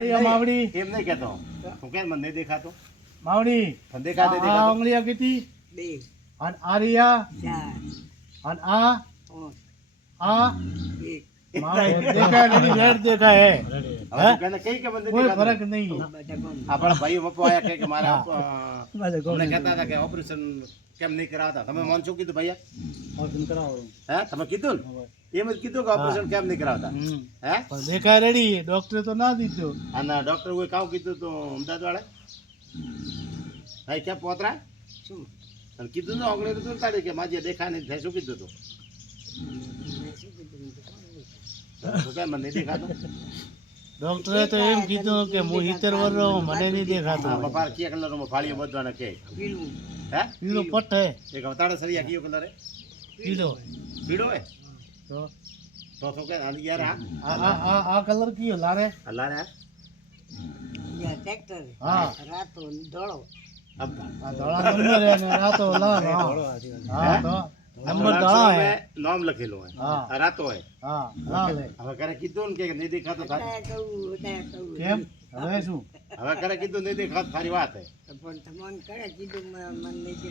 માવડી એમ નહીં કહેતો તું કેમ મને નહીં દેખાતો માવડી મને દેખાતો આ દેખાતો આંગળીયા કીધી 2 અને આ રહ્યા 4 અને આ 1 માવડી દેખાય નહીં રેડ દેખાય હે હવે તું કહે કઈ કે મને કોઈ દેખાતો ફરક નહીં આપણા ભાઈઓ પપ્પા આયા કહે કે મારા અમને કહેતા હતા કે ઓપરેશન કેમ નહીં કરાવતા તમે મન શું કીધું ભૈયા હે તમે કીધું ને એમ જ કીધું કે ઓપરેશન કેમ નહીં કરાવતા હે પણ દેખાય રેડી ડોક્ટરે તો ના દીધું અને ડોક્ટર કોઈ કામ કીધું તો અમદાવાદ વાળા હા ક્યાં પોતરા શું અને કીધું ને ઓગણી તો તારી કે માજી દેખાય નહીં થાય શું કીધું તું તું કેમ મને નહીં દેખાતું ડોક્ટરે તો એમ કીધું કે હું 70 વર્ષનો મને નહીં દેખાતું પપ્પા કયા કલરમાં ફાળીઓ બધવાના કે પીળું હે પીળો પટ હે એક અવતાડે સરિયા કયો કલર હે પીળો પીળો હે તો તો કે આ યાર આ કલર કયો લારે અલ્લાહ રે યા ટ્રેક્ટર હા રાતો ધોળો આ ધોળા નંબર હે ને આ તો લાલ હા તો નંબર ધોળા હે નામ લખેલું હે હા આ રાતો હે હા લાલ હે હવે કરે કીધું ને કે નહીં દેખાતો થાય કેમ હવે શું હવે કરે કીધું નહીં દેખાતો સારી વાત હે પણ તમને કરે કીધું મને નહીં